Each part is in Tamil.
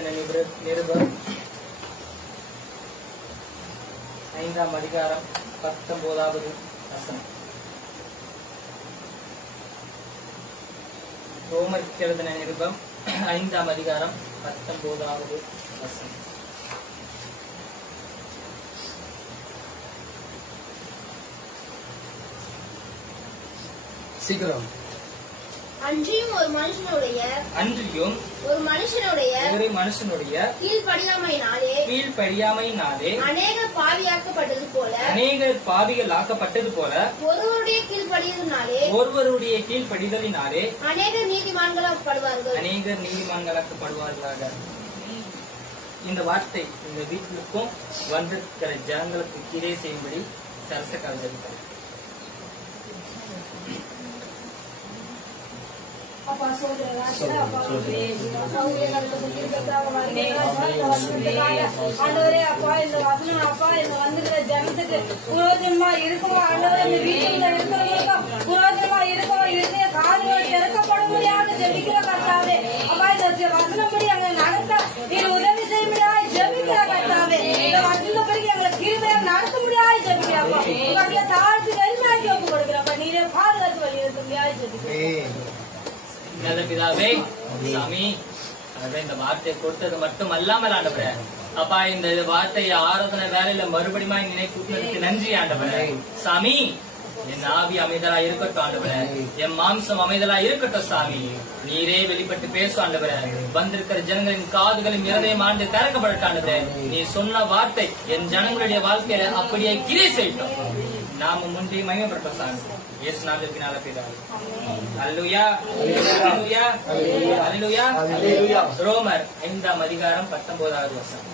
நிருபர். நிருபம் ஐந்தாம் அதிகாரம் பத்தொன்பதாவது வசனம். ரோமருக்கு எழுதின நிருபம் ஐந்தாம் அதிகாரம் பத்தொன்பதாவது வசனம். சீக்கிரம். அன்றியும் ஒரு மனுஷனுடைய அன்றியும் ஒரு மனுஷனுடைய ஒரு மனுஷனுடைய கீழ்ப்படியாமையினாலே கீழ்ப்படியாமையினாலே அநேக பாவியாக்கப்பட்டது போல அநேகர் பாவிகள் ஆக்கப்பட்டது போல ஒருவருடைய கீழ்ப்படியதினாலே ஒருவருடைய கீழ்ப்படிதலினாலே அநேக நீதிமான்களாக்கப்படுவார்கள். அநேகர் நீதிமான்களாக்கப்படுவார்களாக. இந்த வார்த்தை இந்த வீட்டிற்கும் வந்திருக்கிற ஜனங்களுக்கு கீழே செய்யும்படி சரச கலந்திருக்கிறது அப்பா அப்பா ஆண்டவரே அப்பா இந்த வசனம் அப்பா இந்த வந்திருக்கிற ஜனத்துக்கு புரோஜனமா இருக்குமா ஆண்டவரே இந்த வீட்டுக்குள்ள இருக்கிறவங்களுக்கும் புரோஜனமா இருக்குமா இருதய காதுகள் திறக்கப்பட முடியாது ஜெபிக்கிற அப்பா இந்த வசனப்படி அங்க நடத்த நீர் உதவி செய்ய ஜெபிக்கிற கர்த்தாவே இந்த வசனப்படி எங்களை கீழ்மையாக நடத்த முடியாது ஜெபிக்கிறப்பா தாழ்த்து வெண்மையாக்கி ஒப்பு கொடுக்கிறப்பா நீரே பாதுகாத்து வழி ஜெபிக்கிறேன் நல்ல பிதாவே சாமி இந்த வார்த்தையை கொடுத்தது மட்டும் அல்லாமல் ஆண்டவரே. அப்பா இந்த வார்த்தையை ஆராதனை வேலையில மறுபடியும் நினைப்பு நன்றி ஆண்டவரே. சாமி என் ஆவி அமைதலா இருக்கட்டும் ஆண்டவரே. என் மாம்சம் அமைதலா இருக்கட்டும் சாமி. நீரே வெளிப்பட்டு பேசும் ஆண்டவரே. வந்திருக்கிற ஜனங்களின் காதுகளின் இருதயம் ஆண்டு திறக்கப்படட்டும் ஆண்டவரே. நீ சொன்ன வார்த்தை என் ஜனங்களுடைய வாழ்க்கையில அப்படியே கிரி செய்யட்டும். நாம முன்பே மகிமைப்பட்ட சாமி இயேசு நாமத்தினால பிதாவே அல்லேலூயா அல்லேலூயா அல்லேலூயா ரோமர் ஐந்தாம் அதிகாரம் பத்தொன்பதாவது வருஷம்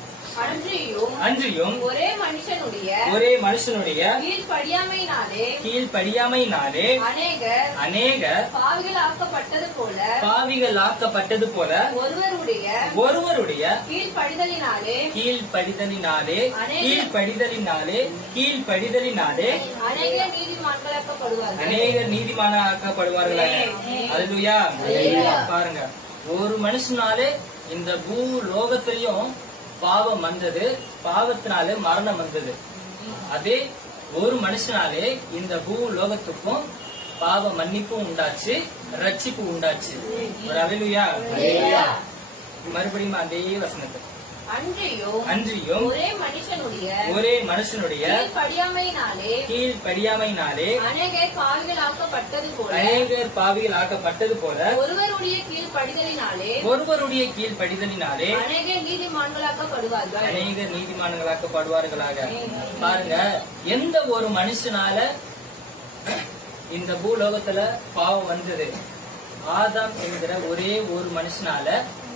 அன்றியும் ஒரே மனுஷனுடைய ஒரே மனுஷனுடைய கீழ்ப்படியாமையினாலே அநேகர் அநேக பாவிகள் ஆக்கப்பட்டது போல பாவிகள் ஆக்கப்பட்டது போல ஒருவருடைய ஒருவருடைய கீழ்ப்படிதலினாலே கீழ்ப்படிதலினாலே கீழ்ப்படிதலினாலே கீழ்ப்படிதலினாலே அநேக நீதிமான்களாக்கப்படுவார்கள். அநேகர் நீதிமானாக்கப்படுவார்களாக அல்லேலூயா பாருங்க. ஒரு மனுஷனாலே இந்த பூ லோகத்திலையும் பாவம் வந்தது பாவத்தினாலே மரணம் வந்தது. அதே ஒரு மனுஷனாலே இந்த பூ லோகத்துக்கும் பாவ மன்னிப்பும் உண்டாச்சு ரட்சிப்பு உண்டாச்சு. ஒரு அலுவயா மறுபடியும் அதே வசனத்தை. அன்றியும் அன்றியும் ஒரே மனுஷனுடைய ஒரே மனுஷனுடைய கீழ்ப்படியாமையினாலே கீழ்ப்படியாமையினாலே அநேக பாவிகள் ஆக்கப்பட்டது போல அநேகர் பாவிகள் ஆக்கப்பட்டது போல ஒருவருடைய கீழ்ப்படிதலினாலே ஒருவருடைய கீழ்ப்படிதலினாலே அநேக நீதிமான்களாக்கப்படுவார்கள். அநேகர் நீதிமான்களாக்கப்படுவார்களாக. பாருங்க எந்த ஒரு மனுஷனால இந்த பூலோகத்துல பாவம் வந்தது? ஆதாம் என்கிற ஒரே ஒரு மனுஷனால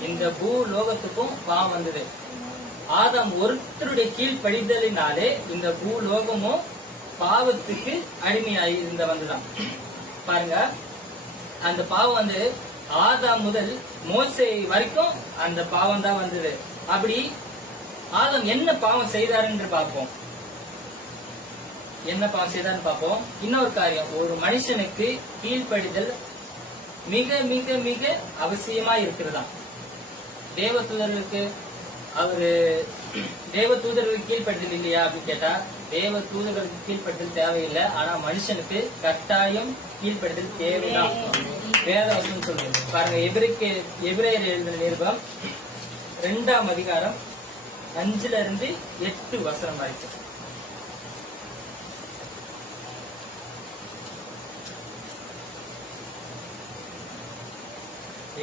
இந்த பூலோகத்துக்கும் பாவம் வந்தது. ஆதாம் ஒருத்தருடைய கீழ்ப்படிதலினாலே இந்த பூலோகமும் பாவத்துக்கு அடிமையாகி இருந்த வந்துதான் பாருங்க அந்த பாவம் வந்து ஆதாம் முதல் மோசை வரைக்கும் அந்த பாவம் தான் வந்தது. அப்படி ஆதாம் என்ன பாவம் செய்தாருன்னு பார்ப்போம். என்ன பாவம் செய்தாருன்னு பார்ப்போம். இன்னொரு காரியம் ஒரு மனுஷனுக்கு கீழ்ப்படிதல் மிக மிக மிக அவசியமா இருக்கிறதா? தேவ தூதர்களுக்கு அவரு தேவ தூதர்களுக்கு கீழ்பட்டது இல்லையா அப்படின்னு கேட்டா தேவ தூதர்களுக்கு கீழ்பட்டது தேவையில்லை. ஆனா மனுஷனுக்கு கட்டாயம் கீழ்பட்டது தேவைதான். வேதவசம் சொல்றது பாருங்க எபிரேக்கு எபிரேயர் எழுதின நிருபம் ரெண்டாம் அதிகாரம் அஞ்சுல இருந்து எட்டு வசனம் வரைக்கும்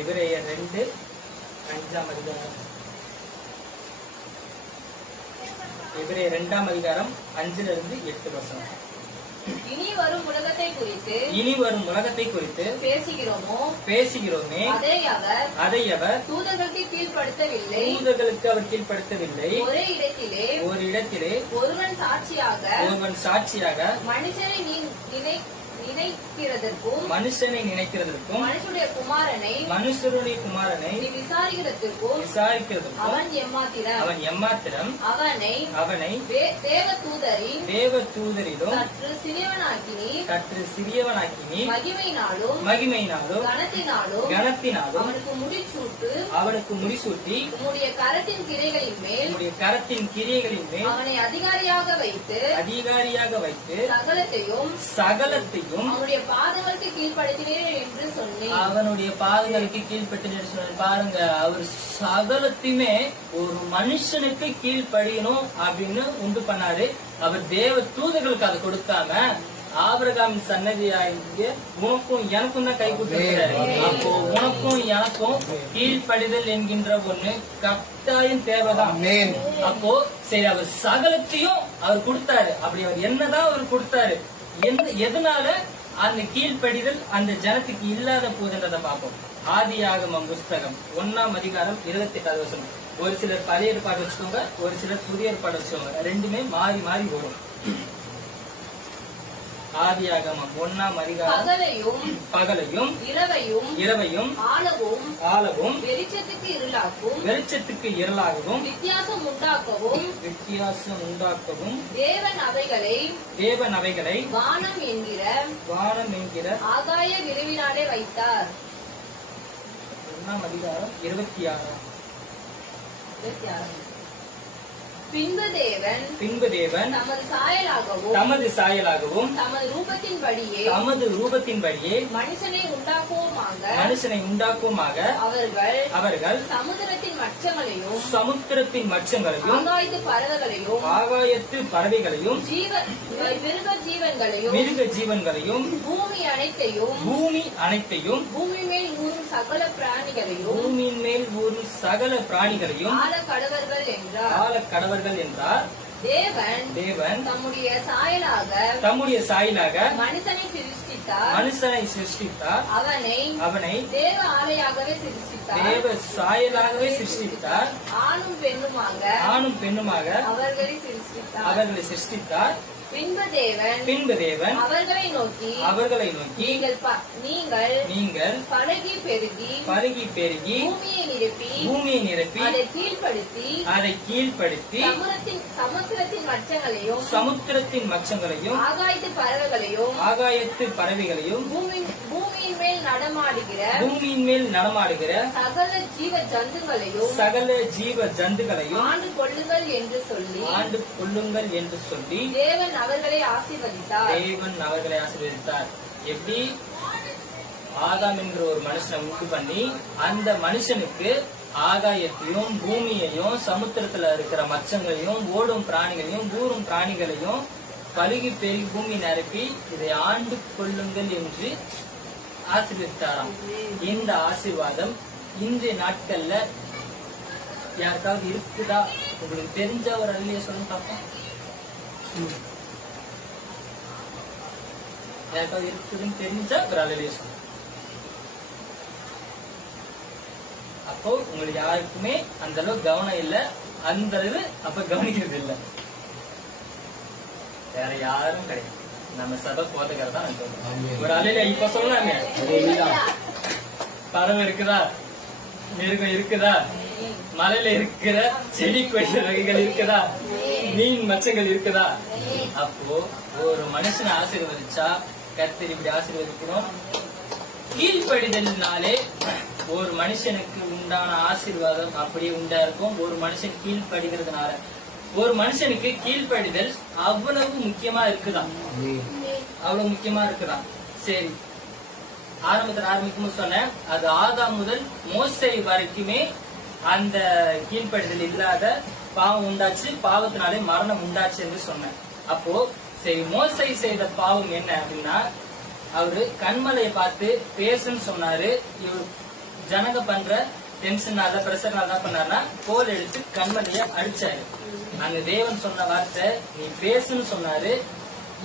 எபிரேயர் ரெண்டு அஞ்சாம் அதிகாரம். எபிரேயர் ரெண்டாம் அதிகாரம் அஞ்சுல இருந்து எட்டு வசனம். இனி வரும் உலகத்தை குறித்து இனி வரும் உலகத்தை குறித்து பேசுகிறோமோ? பேசுகிறோமே. அதை அவர் அதை அவர் தூதர்களுக்கு கீழ்ப்படுத்தவில்லை. தூதர்களுக்கு அவர் கீழ்ப்படுத்தவில்லை. ஒரே இடத்திலே ஒரு இடத்திலே ஒருவன் சாட்சியாக ஒருவன் சாட்சியாக மனுஷரை நீ நினை நினைக்கிறதற்கும் மனுஷனை நினைக்கிறதற்கும் மனுஷனுடைய குமாரனை மனுஷருடைய குமாரனை விசாரிக்கிறதற்கும் விசாரிக்கிறதற்கும் அவன் எம்மாத்திரம். அவன் எம்மாத்திரம் அவனை அவனை தேவ தூதரின் தேவ தூதரிலும் சற்று சிறியவனாக்கினி சிறியவனாக்கினி மகிமையினாலும் மகிமையினாலும் கனத்தினாலும் கனத்தினாலும் அவனுக்கு முடிச்சூட்டு அவனுக்கு முடிசூட்டி உம்முடைய கரத்தின் கிரைகளின் மேல் உன்னுடைய கரத்தின் கிரியைகளின் மேல் அவனை அதிகாரியாக வைத்து அதிகாரியாக வைத்து சகலத்தையும் சகலத்தையும் அவனுடைய பாதங்களுக்கு கீழ்ப்படுத்தினேன் என்று சொன்னேன். அவனுடைய பாதங்களுக்கு கீழ்பட்டு சொன்னார் பாருங்க அவர் சகலத்தையுமே ஒரு மனுஷனுக்கு கீழ்ப்படியணும் அப்படின்னு உண்டு பண்ணாரு. அவர் தேவ தூதர்களுக்கு அதை கொடுக்காம ஆபிரகாம் சன்னதியாகிய உனக்கும் எனக்கும் தான் கை கொடுத்திருக்கிறாரு அப்போ உனக்கும் எனக்கும் கீழ்ப்படிதல் என்கின்ற ஒண்ணு கட்டாயம் தேவைதான். அப்போ சரி அவர் சகலத்தையும் அவர் கொடுத்தாரு. அப்படி அவர் என்னதான் அவர் கொடுத்தாரு? என்ன எதனால அந்த கீழ்ப்படிதல் அந்த ஜனத்துக்கு இல்லாத போதுன்றத பார்ப்போம். ஆதியாகமம் புஸ்தகம் ஒன்னாம் அதிகாரம் இருபத்தி எட்டாவது வசனம். ஒரு சிலர் பழைய ஏற்பாடு வச்சுக்கோங்க ஒரு சிலர் புதிய ஏற்பாடு வச்சுக்கோங்க. ரெண்டுமே மாறி மாறி வரும் ஆதியாகமம் ஒன்னாம் அதிகாரம். பகலையும் பகலையும் இரவையும் இரவையும் ஆளவும் ஆளவும் வெளிச்சத்துக்கு இருளாக்கும் வெளிச்சத்துக்கு இருளாகவும் வித்தியாசம் உண்டாக்கவும் வித்தியாசம் உண்டாக்கவும் தேவன் அவைகளை தேவன் அவைகளை வானம் என்கிற வானம் என்கிற ஆகாய விரிவினாலே வைத்தார். ஒன்னாம் அதிகாரம் இருபத்தி ஆறு இருபத்தி ஆறு. பின்பு தேவன் பின்பு தேவன் தமது சாயலாகவும் தமது சாயலாகவும் தமது ரூபத்தின்படியே தமது ரூபத்தின்படியே மனுஷனை உண்டாக்குவோமாக மனுஷனை உண்டாக்குமாக அவர்கள் அவர்கள் சமுதிரத்தின் மச்சங்களையும் சமுத்திரத்தின் மச்சங்களையும் ஆகாயத்து பறவைகளையும் ஆகாயத்து பறவைகளையும் ஜீவ மிருக ஜீவன்களையும் மிருக ஜீவன்களையும் பூமி அனைத்தையும் பூமி அனைத்தையும் பூமி மேல் சகல பிராணிகளையும் பூமியின் மேல் ஊறும் சகல பிராணிகளையும் ஆள கடவர்கள் என்றார். ஆள கடவர்கள் என்றார். தேவன் தேவன் தம்முடைய சாயலாக தம்முடைய சாயலாக மனுஷனை சிருஷ்டித்தார். மனுஷனை சிருஷ்டித்தார். அவனை அவனை தேவ ஆலையாகவே சிருஷ்டித்தார். தேவ சாயலாகவே சிருஷ்டித்தார். ஆணும் பெண்ணுமாக ஆணும் பெண்ணுமாக அவர்களை சிருஷ்டித்தார். அவர்களை சிருஷ்டித்தார். பின்பு தேவன் பின்பு தேவன் அவர்களை நோக்கி அவர்களை நோக்கி நீங்கள் நீங்கள் நீங்கள் பழகி பெருகி பருகி பெருகி பூமியை நிரப்பி பூமியை நிரப்பி அதை கீழ்ப்படுத்தி அதை கீழ்ப்படுத்தி சமுத்திரத்தின் சமுத்திரத்தின் மச்சங்களையும் சமுத்திரத்தின் மச்சங்களையும் ஆகாயத்து பறவைகளையும் ஆகாயத்து பறவைகளையும் பூமி பூமியின் மேல் நடமாடுகிற பூமியின் மேல் நடமாடுகிற சகல ஜீவ ஜந்துகளையும் சகல ஜீவ ஜந்துகளையும் ஆண்டு கொள்ளுங்கள் என்று சொல்லி ஆண்டு கொள்ளுங்கள் என்று சொல்லி தேவன் அவர்களை ஆசீர்வதித்தார். தேவன் அவர்களை ஆசீர்வதித்தார். எப்படி? ஆதாம் என்ற ஒரு மனுஷனை உண்டு பண்ணி அந்த மனுஷனுக்கு ஆகாயத்தையும் பூமியையும் சமுத்திரத்துல இருக்கிற மச்சங்களையும் ஓடும் பிராணிகளையும் ஊறும் பிராணிகளையும் பழுகி பெருகி பூமி நிரப்பி இதை ஆண்டு கொள்ளுங்கள் என்று ஆசீர்வதித்தாராம். இந்த ஆசிர்வாதம் இன்றைய நாட்கள்ல யாருக்காவது இருக்குதா? உங்களுக்கு தெரிஞ்ச ஒரு அள்ளிய சொல்லுங்க பார்ப்போம் யாருக்காவது இருக்குதுன்னு தெரிஞ்சா ஒரு அள்ளிய சொல்லுங்க. அப்போ உங்களுக்கு யாருக்குமே அந்த அளவு கவனம் இல்ல. அந்த அளவு அப்ப கவனிக்கிறது இல்ல. வேற யாரும் கிடையாது. நம்ம சபை சொல்றோம் ஒரு அலையில இப்ப சொல்லாமே. பறவை இருக்குதா? மிருகம் இருக்குதா? மலையில இருக்கிற செடி கொடி வகைகள் இருக்குதா? மீன் மச்சங்கள் இருக்குதா? அப்போ ஒரு மனுஷனை ஆசீர்வதிச்சா கர்த்தர் இப்படி ஆசீர்வதிக்கணும் கீழ்ப்படிதலினாலே ஒரு மனுஷனுக்கு உண்டான ஆசீர்வாதம் அப்படியே உண்டா இருக்கும் ஒரு மனுஷன் கீழ்ப்படுகிறதுனால ஒரு மனுஷனுக்கு கீழ்ப்படிதல் அவ்வளவு முக்கியமா இருக்குதாம் அவ்வளவு முக்கியமா இருக்குதாம் சரி. ஆரம்பத்தில் ஆரம்பிக்கும் சொன்னேன் அது ஆதாம் முதல் மோசை வரைக்குமே அந்த கீழ்ப்படிதல் இல்லாத பாவம் உண்டாச்சு பாவத்தினாலே மரணம் உண்டாச்சு என்று சொன்னேன். அப்போ சரி மோசை செய்த பாவம் என்ன அப்படின்னா அவரு கண்மலையை பார்த்து பேசுன்னு சொன்னாரு. இவர் ஜனங்க பண்ற டென்ஷனால பிரஷர்னால என்ன பண்ணாருன்னா கோல் எடுத்து கண்மணிய அடிச்சாரு. அங்க தேவன் சொன்ன வார்த்தை நீ பேசுன்னு சொன்னாரு.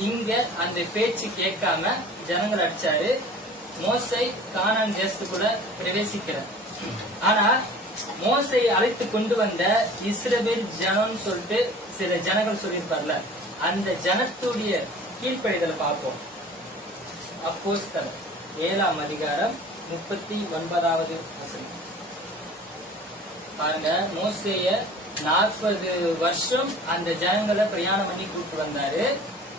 இங்க அந்த பேச்சு கேட்காம ஜனங்கள் அடிச்சாரு. மோசை கானான் தேசத்துக்குள்ள பிரவேசிக்கிறார் ஆனா மோசை அழைத்து கொண்டு வந்த இஸ்ரேல் ஜனம்னு சொல்லிட்டு சில ஜனங்கள் சொல்லியிருப்பார்ல அந்த ஜனத்துடைய கீழ்ப்படிதலை பார்ப்போம். அப்போஸ்தலர் ஏழாம் அதிகாரம் முப்பத்தி ஒன்பதாவது வசனம். பாருங்க மோசைய நாற்பது வருஷம் அந்த ஜனங்களை பிரயாணம் பண்ணி கூப்பிட்டு வந்தாரு.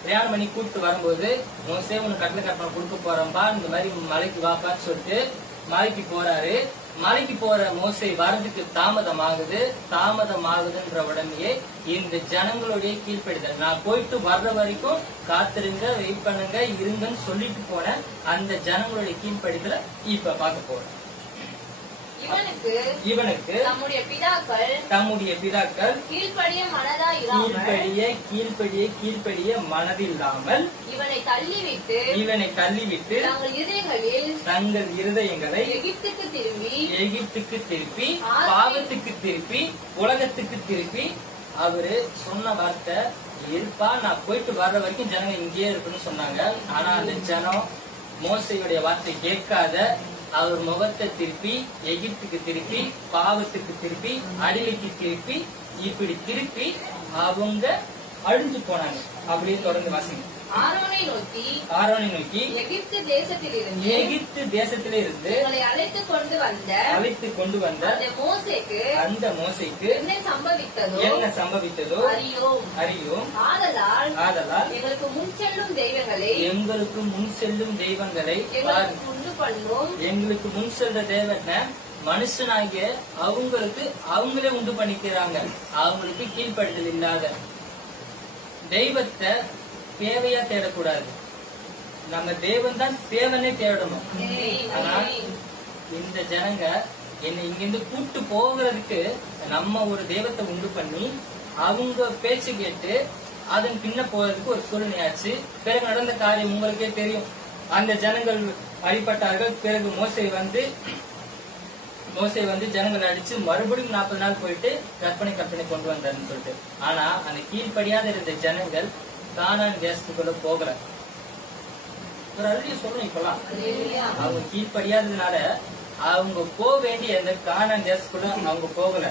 பிரயாணம் பண்ணி கூப்பிட்டு வரும்போது மோசே உனக்கு கட்டளை கட்டணம் கொடுக்க போறம்பா இந்த மாதிரி மலைக்கு வாப்பான்னு சொல்லிட்டு மலைக்கு போறாரு. மலைக்கு போற மோசை வரதுக்கு தாமதம் ஆகுது தாமதம் ஆகுதுன்ற உடனேயே இந்த ஜனங்களுடைய கீழ்ப்படிதல். நான் போயிட்டு வர்ற வரைக்கும் காத்திருங்க வெயிட் பண்ணுங்க இருங்கன்னு சொல்லிட்டு போன அந்த ஜனங்களுடைய கீழ்ப்படுதலை இப்ப பார்க்க போறேன் இவனுக்கு இவனுக்கு நம்முடைய பிதாக்கள் தம்முடைய பிதாக்கள் கீழ்ப்படிய மனதா இராமல் கீழ்ப்படிய கீழ்ப்படிய கீழ்ப்படிய மனதில்லாமல் இவனை தள்ளிவிட்டு இவனை தள்ளிவிட்டு தங்கள் இதயங்களில் தங்கள் இருதயங்களை எகிப்துக்கு திரும்பி எகிப்துக்கு திருப்பி பாவத்துக்கு திருப்பி உலகத்துக்கு திருப்பி. அவரு சொன்ன வார்த்தை இருப்பா நான் போயிட்டு வர்ற வரைக்கும் ஜனங்க இங்கேயே இருக்குன்னு சொன்னாங்க. ஆனா அந்த ஜனம் மோசையுடைய வார்த்தை கேட்காத அவர் முகத்தை திருப்பி எகிப்துக்கு திருப்பி பாவத்துக்கு திருப்பி அடிமைக்கு திருப்பி இப்படி திருப்பி அவங்க அழிஞ்சு போனாங்க. அப்படியே தொடர்ந்து வாசிங்க. ஆரோனை நோக்கி ஆரோனை நோக்கி எகிப்து தேசத்திலிருந்து எகிப்து தேசத்திலே இருந்து உங்களை அழைத்து கொண்டு வந்த அழைத்து கொண்டு வந்த அந்த மோசேக்கு அந்த மோசைக்கு என்ன சம்பவித்ததோ என்ன சம்பவித்ததோ அறியோம். அறியும். ஆதலால் ஆதலால் எங்களுக்கு முன் செல்லும் தெய்வங்களை எங்களுக்கு முன் செல்லும் தெய்வங்களை உண்டு பண்ணும். எங்களுக்கு முன் செல்ற தேவனை மனுஷனாகிய அவங்களுக்கு அவங்களே உண்டு பண்ணிக்கிறாங்க. அவங்களுக்கு கீழ்ப்படுதல் இல்லாத தெய்வத்தை தேவையா தேடக்கூடாது. நம்ம தேவன் தான் தேவனே தேடணும். ஆனா இந்த ஜனங்க என்னை இங்கிருந்து கூட்டு போகிறதுக்கு நம்ம ஒரு தெய்வத்தை உண்டு பண்ணி அவங்க பேச்சு கேட்டு அதன் பின்ன போறதுக்கு ஒரு சூழ்நிலையாச்சு. பிறகு நடந்த காரியம் உங்களுக்கே தெரியும். அந்த ஜனங்கள் வழிபட்டார்கள் பிறகு மோசை வந்து மோசை வந்து ஜனங்கள் அடிச்சு மறுபடியும் நாற்பது நாள் போயிட்டு கற்பனை கற்பனை கொண்டு வந்தாருன்னு சொல்லிட்டு. ஆனா அந்த கீழ்ப்படியாத இருந்த ஜனங்கள் கானான் தேசத்துக்குள்ள போகல. சொல்லணும் இப்பெல்லாம். அவங்க கீழ்ப்படியாததுனால அவங்க போக வேண்டிய அந்த தேசத்துக்குள்ள அவங்க போகல.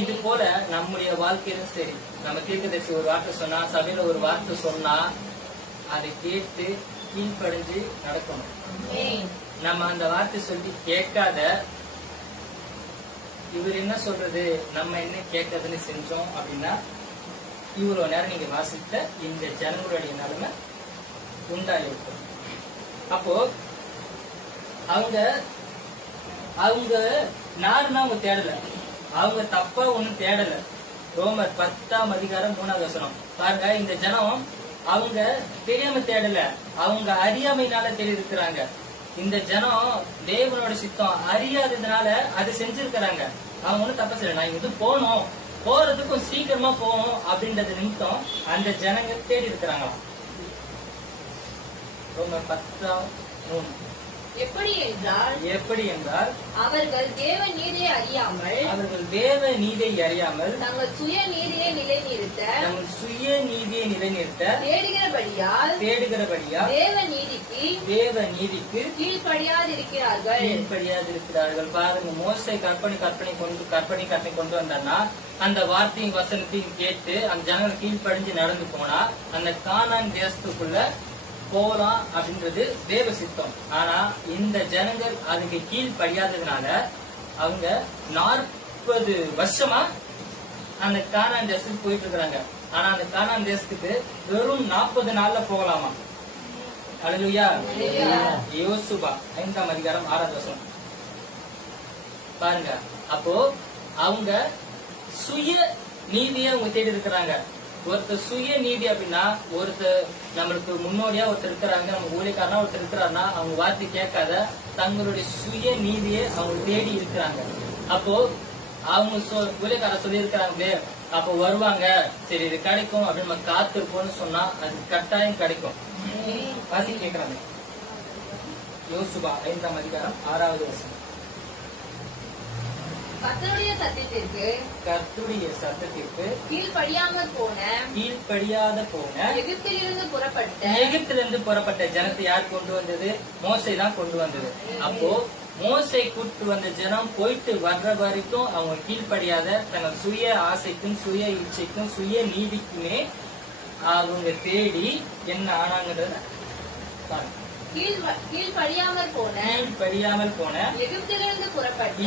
இது போல நம்முடைய வாழ்க்கையிலும் சரி நம்ம தீர்க்கதரிசி ஒரு வார்த்தை சொன்னா சபையில ஒரு வார்த்தை சொன்னா அதை கேட்டு கீழ்ப்படிஞ்சு நடக்கணும். நம்ம அந்த வார்த்தை சொல்லி கேட்காத இவர் என்ன சொல்றது? நம்ம என்ன கேட்கறதுன்னு செஞ்சோம் அப்படின்னா இவ்வளோ நேரம் நீங்கள் வாசித்த இந்த ஜனங்களுடைய நிலைமை உண்டாயிருக்கும் அப்போ அவங்க அவங்க நார்னா அவங்க தேடல. அவங்க தப்பா ஒன்றும் தேடல. ரோமர் பத்தாம் அதிகாரம் மூணாவது வசனம். பாருங்க இந்த ஜனம் அவங்க தெரியாம தேடல. அவங்க அறியாமையினால தேடி இருக்கிறாங்க இந்த ஜனம் தேவனோட சித்தம் அறியாததுனால அது செஞ்சிருக்கிறாங்க. அவங்க ஒன்றும் தப்ப செய்யல. நான் இங்க போகணும். போறதுக்கும் சீக்கிரமா போவோம் அப்படின்றது நிமித்தம் அந்த ஜனங்க தேடி இருக்கிறாங்களாம். ரொம்ப பத்தாம் மூணு எப்படி என்றால் எப்படி என்றால் அவர்கள் தேவ நீதியை அறியாமல் அவர்கள் தேவ நீதியை அறியாமல் தங்கள் சுய நீதியை நிலைநிறுத்த தங்கள் சுய நீதியை நிலைநிறுத்த தேடுகிறபடியால் தேடுகிறபடியா தேவ நீதிக்கு தேவ நீதிக்கு கீழ்ப்படியாதிருக்கிறார்கள். கீழ்ப்படியாதிருக்கிறார்கள். பாருங்க மோசை கற்பனை கற்பனை கொண்டு கற்பனை கற்பனை கொண்டு வந்தான்னா அந்த வார்த்தையும் வசனத்தையும் கேட்டு அந்த ஜனங்கள் கீழ்ப்படிஞ்சு நடந்து போனா அந்த கானான் தேசத்துக்குள்ள போலாம் அப்படின்றது தேவ சித்தம். ஆனா இந்த ஜனங்கள் அதுக்கு கீழ்ப்படியாததுனால அவங்க நாற்பது வருஷமா அந்த கானான் தேசத்துக்கு போயிட்டு இருக்கிறாங்க. ஆனா அந்த கானான் தேசத்துக்கு வெறும் நாற்பது நாள்ல போகலாமா? அழலுயா யோசுபா ஐந்தாம் அதிகாரம் ஆறாவது வருஷம் பாருங்க. அப்போ அவங்க சுய நீதியை அவங்க தேடி இருக்கிறாங்க. ஒருத்தர் சுய நீதி அப்படின்னா ஒருத்தர் நம்மளுக்கு முன்னோடியா ஒருத்தர் இருக்கிறாங்க நம்ம ஊழிக்காரனா ஒருத்தர் இருக்கிறாருன்னா அவங்க வார்த்தை கேட்காத தங்களுடைய சுய நீதியை அவங்க தேடி இருக்கிறாங்க. அப்போ அவங்க ஊழியக்கார சொல்லி இருக்கிறாங்களே அப்போ வருவாங்க. சரி இது கிடைக்கும் அப்படின்னு நம்ம காத்திருப்போம்னு சொன்னா அது கட்டாயம் கிடைக்கும். வாசி கேட்கிறாங்க யோசுபா ஐந்தாம் அதிகாரம் ஆறாவது வருஷம் கர்த்தருடைய சத்தத்திற்கு கீழ்ப்படியாமற் போன கீழ்ப்படியாத போன எகிப்திலிருந்து புறப்பட்ட எகிப்திலிருந்து புறப்பட்ட ஜனத்தை யார் கொண்டு வந்தது? மோசை தான் கொண்டு வந்தது. அப்போ மோசை கூட்டு வந்த ஜனம் போயிட்டு வர்ற வரைக்கும் அவங்க கீழ்ப்படியாத தங்கள் சுய ஆசைக்கும் சுய இச்சைக்கும் சுய நீதிக்குமே அவங்க தேடி என்ன ஆனாங்கன்றத பாருங்க. கீழ் கீழ்ப்படியாமற் போன கீழ்ப்படியாமல் போன எகிப்திலிருந்து புறப்பட்ட